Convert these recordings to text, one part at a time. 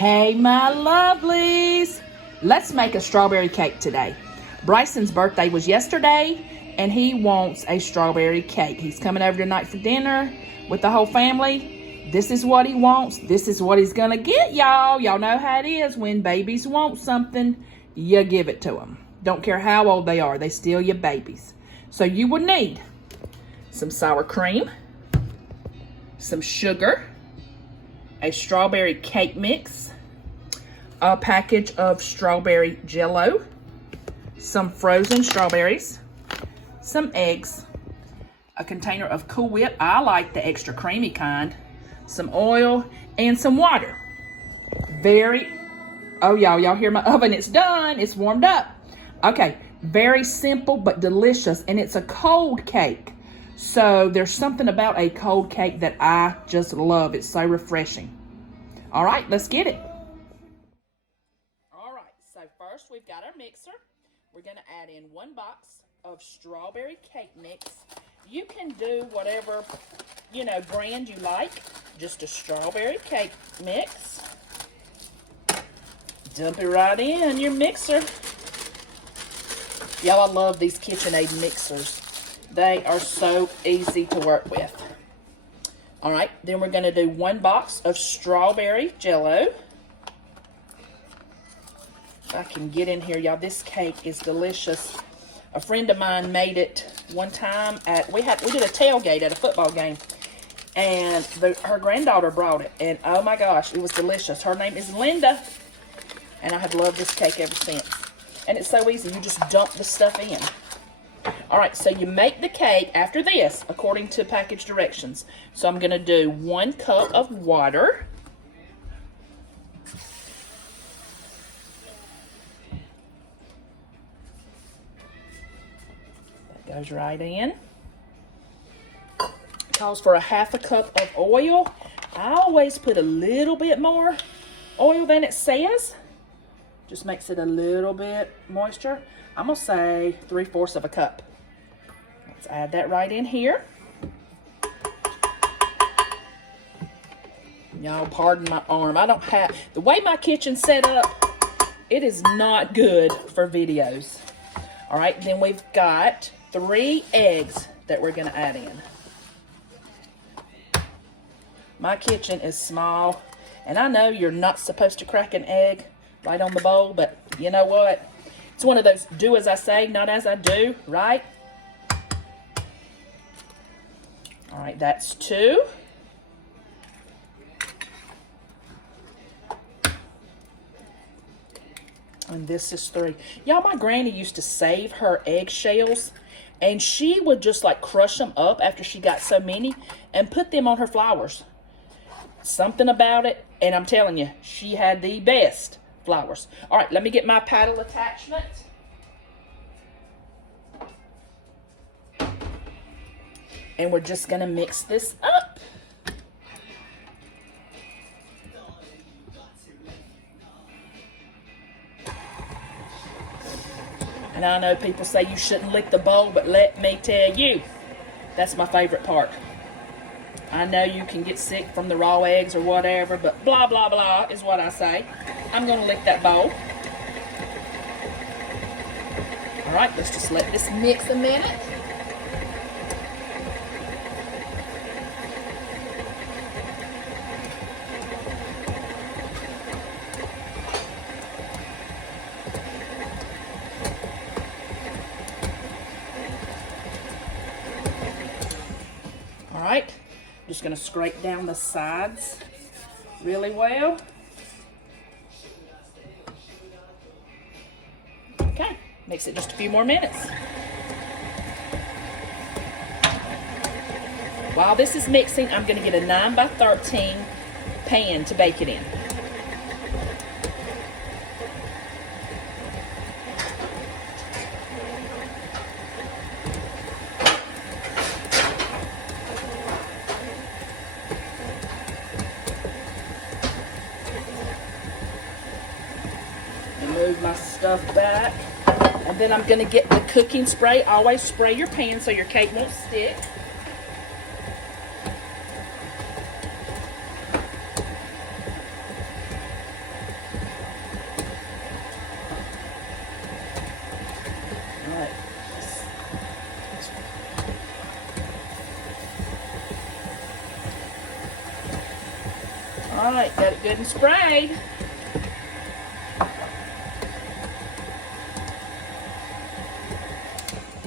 Hey, my lovelies. Let's make a strawberry cake today. Bryson's birthday was yesterday, and he wants a strawberry cake. He's coming over tonight for dinner with the whole family. This is what he wants. This is what he's going to get, y'all. Y'all know how it is. When babies want something, you give it to them. Don't care how old they are. They still your babies. So you would need some sour cream, some sugar, a strawberry cake mix, a package of strawberry Jell-O, some frozen strawberries, some eggs, a container of Cool Whip, I like the extra creamy kind, some oil, and some water. Oh y'all hear my oven? It's done, it's warmed up. Okay, very simple but delicious, and it's a cold cake. So there's something about a cold cake that I just love. It's so refreshing. All right, let's get it. All right, so first we've got our mixer. We're gonna add in 1 box of strawberry cake mix. You can do whatever, brand you like. Just a strawberry cake mix. Dump it right in your mixer. Y'all, I love these KitchenAid mixers. They are so easy to work with. All right, then we're going to do 1 box of strawberry Jell-O. If I can get in here, y'all, this cake is delicious. A friend of mine made it one time we did a tailgate at a football game, and her granddaughter brought it, and oh my gosh, it was delicious. Her name is Linda, and I have loved this cake ever since. And it's so easy. You just dump the stuff in. All right, so you make the cake after this, according to package directions. So I'm going to do 1 cup of water. That goes right in. It calls for a 1/2 cup of oil. I always put a little bit more oil than it says. Just makes it a little bit moisture. I'm going to say 3/4 of a cup. Let's add that right in here. Y'all, pardon my arm. The way my kitchen's set up, it is not good for videos. All right, then we've got 3 eggs that we're going to add in. My kitchen is small, and I know you're not supposed to crack an egg right on the bowl, but you know what? It's one of those do as I say, not as I do, right? All right, that's 2. And this is 3. Y'all, my granny used to save her eggshells, and she would just like crush them up after she got so many and put them on her flowers. Something about it, and I'm telling you, she had the best flowers. All right, let me get my paddle attachment. And we're just going to mix this up. And I know people say you shouldn't lick the bowl, but let me tell you, that's my favorite part. I know you can get sick from the raw eggs or whatever, but blah, blah, blah is what I say. I'm going to lick that bowl. All right, let's just let this mix a minute. All right, just going to scrape down the sides really well. Okay, mix it just a few more minutes. While this is mixing, I'm going to get a 9 by 13 pan to bake it in. Move my stuff back, and then I'm going to get the cooking spray. Always spray your pan so your cake won't stick. right, got it good and sprayed.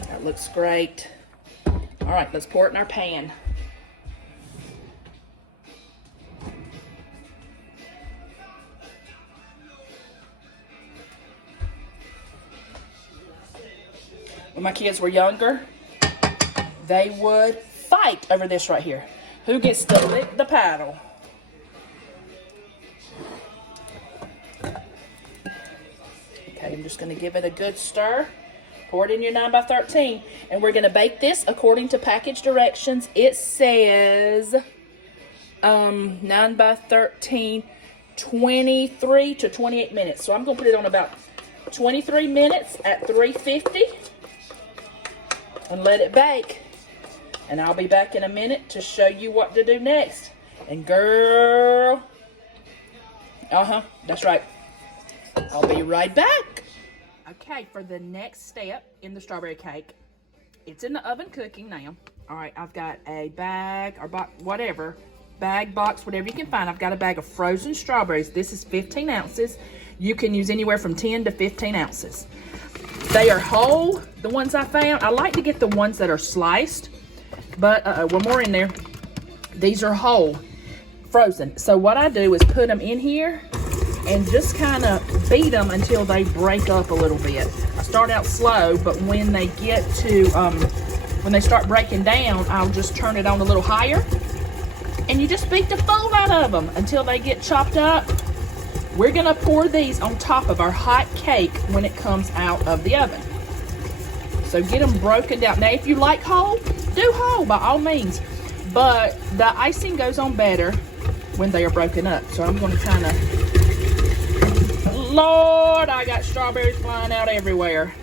That looks great. All right, let's pour it in our pan. When my kids were younger, they would fight over this right here. Who gets to lick the paddle? Okay, I'm just going to give it a good stir. Pour it in your 9x13. And we're going to bake this according to package directions. It says 9x13, 23 to 28 minutes. So I'm going to put it on about 23 minutes at 350 and let it bake. And I'll be back in a minute to show you what to do next. And girl, that's right. I'll be right back. Okay, for the next step in the strawberry cake, it's in the oven cooking now. All right, I've got a bag or box, whatever, bag, box, whatever you can find. I've got a bag of frozen strawberries. This is 15 ounces. You can use anywhere from 10 to 15 ounces. They are whole, the ones I found. I like to get the ones that are sliced, but one more in there. These are whole, frozen. So what I do is put them in here and just kind of beat them until they break up a little bit. I start out slow, but when they get to, when they start breaking down, I'll just turn it on a little higher. And you just beat the foam out of them until they get chopped up. We're gonna pour these on top of our hot cake when it comes out of the oven. So get them broken down. Now, if you like whole, do whole by all means. But the icing goes on better when they are broken up. So I'm gonna kind of, Lord, I got strawberries flying out everywhere.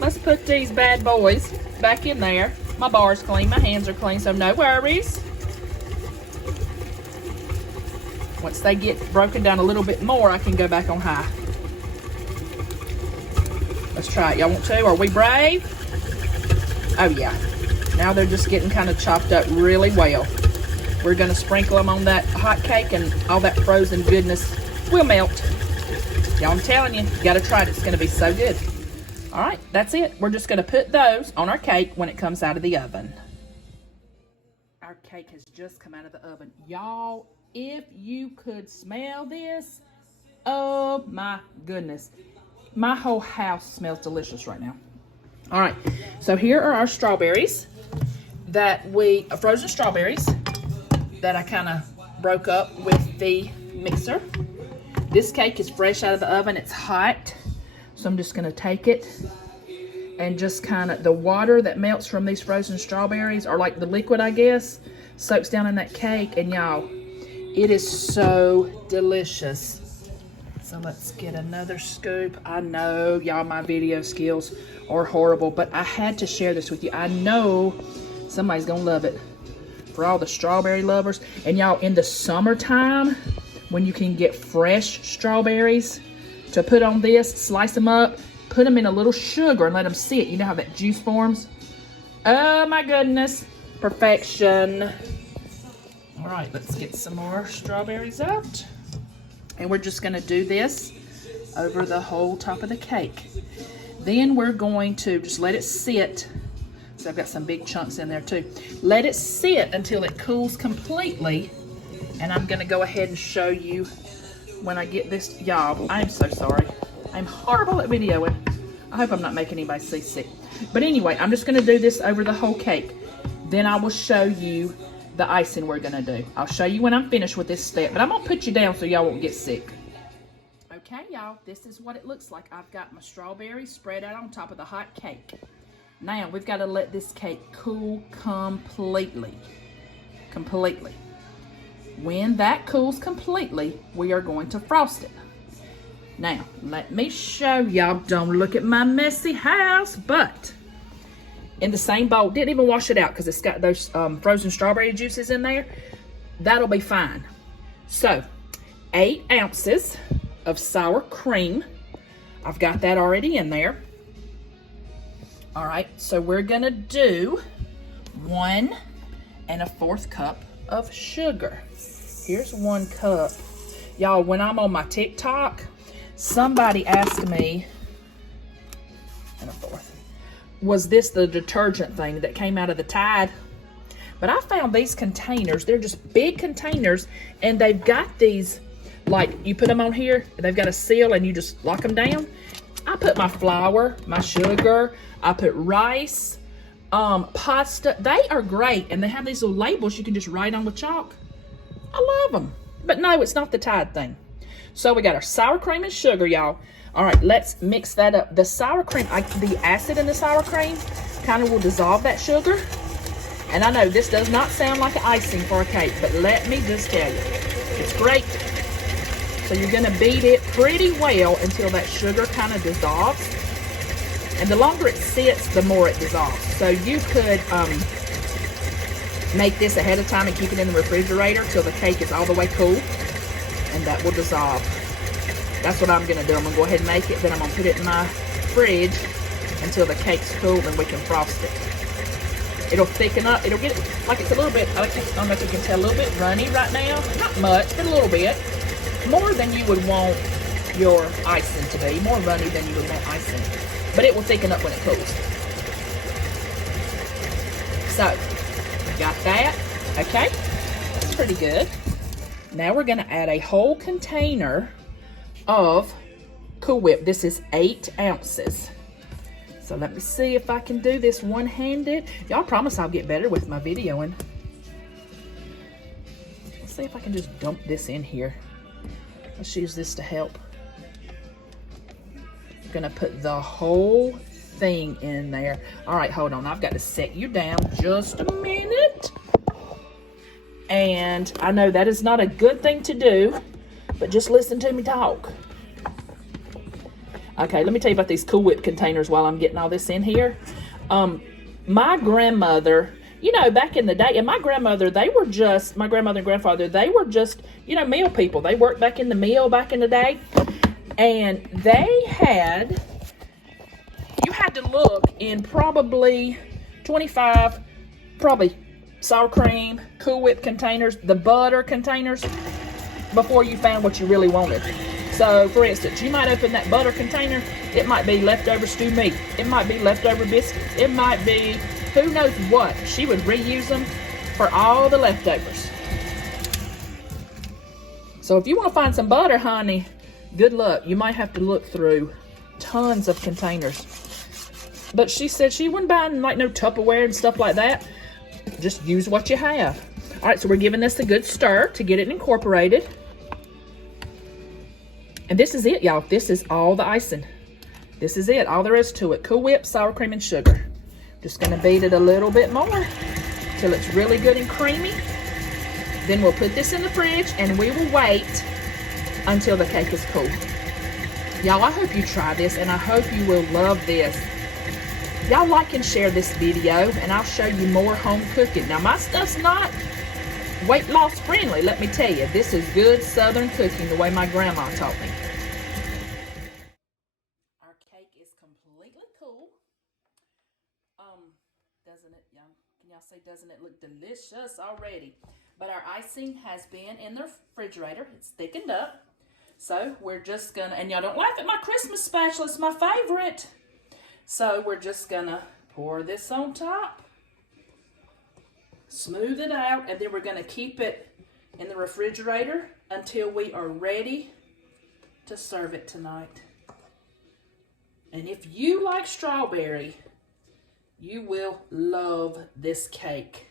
Let's put these bad boys back in there. My bar's clean, my hands are clean, so no worries. Once they get broken down a little bit more, I can go back on high. Let's try it. Y'all want to? Are we brave? Oh, yeah. Now they're just getting kind of chopped up really well. We're going to sprinkle them on that hot cake, and all that frozen goodness will melt. Y'all, I'm telling you, you got to try it. It's going to be so good. All right, that's it. We're just going to put those on our cake when it comes out of the oven. Our cake has just come out of the oven. Y'all, if you could smell this, oh my goodness. My whole house smells delicious right now. All right, so here are our strawberries frozen strawberries that I kind of broke up with the mixer. This cake is fresh out of the oven. It's hot. So I'm just gonna take it and just kind of, the water that melts from these frozen strawberries, or like the liquid, I guess, soaks down in that cake, and y'all, it is so delicious. So let's get another scoop. I know, y'all, my video skills are horrible, but I had to share this with you. I know somebody's gonna love it. For all the strawberry lovers. And y'all, in the summertime, when you can get fresh strawberries to put on this, slice them up, put them in a little sugar and let them sit. You know how that juice forms? Oh my goodness, perfection. All right, let's get some more strawberries out. And we're just gonna do this over the whole top of the cake. Then we're going to just let it sit. So I've got some big chunks in there too. Let it sit until it cools completely. And I'm gonna go ahead and show you when I get this. Y'all, I'm so sorry. I'm horrible at videoing. I hope I'm not making anybody seasick. But anyway, I'm just gonna do this over the whole cake. Then I will show you the icing we're gonna do. I'll show you when I'm finished with this step, but I'm gonna put you down so y'all won't get sick. Okay, y'all, this is what it looks like. I've got my strawberries spread out on top of the hot cake. Now, we've got to let this cake cool completely. Completely. When that cools completely, we are going to frost it. Now, let me show y'all. Don't look at my messy house, but in the same bowl, didn't even wash it out because it's got those frozen strawberry juices in there. That'll be fine. So, 8 ounces of sour cream. I've got that already in there. All right, so we're gonna do 1 1/4 cup of sugar. Here's 1 cup. Y'all, when I'm on my TikTok, somebody asked me, and a 4th, was this the detergent thing that came out of the Tide? But I found these containers. They're just big containers, and they've got these, like, you put them on here, they've got a seal, and you just lock them down. I put my flour, my sugar, I put rice, pasta. They are great, and they have these little labels you can just write on with chalk. I love them. But no, it's not the Tide thing. So we got our sour cream and sugar, y'all. All right, let's mix that up. The sour cream, the acid in the sour cream kind of will dissolve that sugar. And I know this does not sound like an icing for a cake, but let me just tell you, it's great. So you're gonna beat it pretty well until that sugar kind of dissolves. And the longer it sits, the more it dissolves. So you could make this ahead of time and keep it in the refrigerator till the cake is all the way cool, and that will dissolve. That's what I'm gonna do. I'm gonna go ahead and make it, then I'm gonna put it in my fridge until the cake's cool and we can frost it. It'll thicken up. It'll get like it's a little bit, I don't know if you can tell, a little bit runny right now. Not much, but a little bit. More than you would want your icing to be. More runny than you would want icing. But it will thicken up when it cools. So, got that. Okay, that's pretty good. Now we're gonna add a whole container of Cool Whip. This is 8 ounces. So let me see if I can do this one-handed. Y'all, promise I'll get better with my videoing. Let's see if I can just dump this in here. Let's use this to help. I'm gonna put the whole thing in there. All right, hold on. I've got to set you down just a minute. And I know that is not a good thing to do, but just listen to me talk. Okay, let me tell you about these Cool Whip containers while I'm getting all this in here. My grandmother, you know, back in the day, and my grandmother and grandfather, they were just, you know, mill people. They worked back in the mill back in the day. And they had, you had to look in probably 25, probably sour cream, Cool Whip containers, the butter containers, before you found what you really wanted. So, for instance, you might open that butter container, it might be leftover stewed meat, it might be leftover biscuits, it might be who knows what. She would reuse them for all the leftovers. So if you want to find some butter, honey, good luck. You might have to look through tons of containers. But she said she wouldn't buy like no Tupperware and stuff like that. Just use what you have. All right, so we're giving this a good stir to get it incorporated. And this is it, y'all. This is all the icing. This is it. All there is to it. Cool Whip, sour cream, and sugar. Just going to beat it a little bit more till it's really good and creamy. Then we'll put this in the fridge and we will wait until the cake is cool. Y'all, I hope you try this and I hope you will love this. Y'all like and share this video and I'll show you more home cooking. Now, my stuff's not weight loss friendly, let me tell you. This is good Southern cooking the way my grandma taught me. Our cake is completely cool. Doesn't it, y'all? Can y'all say, doesn't it look delicious already? But our icing has been in the refrigerator. It's thickened up. So we're just gonna, and y'all don't laugh at my Christmas spatula, it's my favorite. So we're just gonna pour this on top. Smooth it out, and then we're going to keep it in the refrigerator until we are ready to serve it tonight. And if you like strawberry, you will love this cake.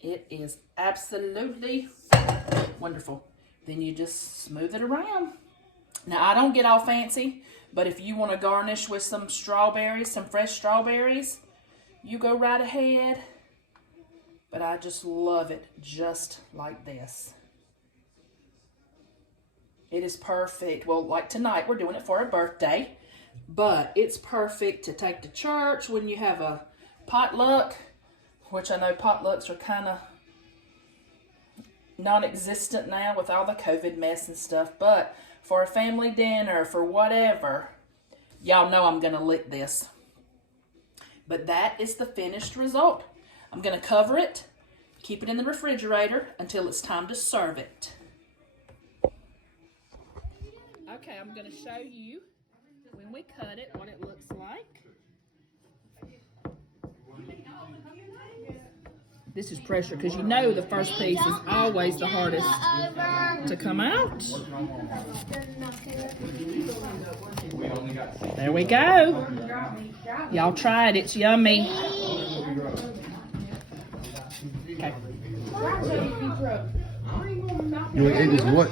It is absolutely wonderful. Then you just smooth it around. Now, I don't get all fancy, but if you want to garnish with some strawberries, some fresh strawberries, you go right ahead, but I just love it just like this. It is perfect. Well, like tonight, we're doing it for a birthday, but it's perfect to take to church when you have a potluck, which I know potlucks are kind of non-existent now with all the COVID mess and stuff, but for a family dinner, for whatever, y'all know I'm going to lick this. But that is the finished result. I'm going to cover it Keep it in the refrigerator until it's time to serve it. Okay, I'm going to show you when we cut it what it looks like. This is pressure because you know the first piece is always the hardest to come out. There we go. Y'all try it. It's yummy. Okay. You want to eat this what?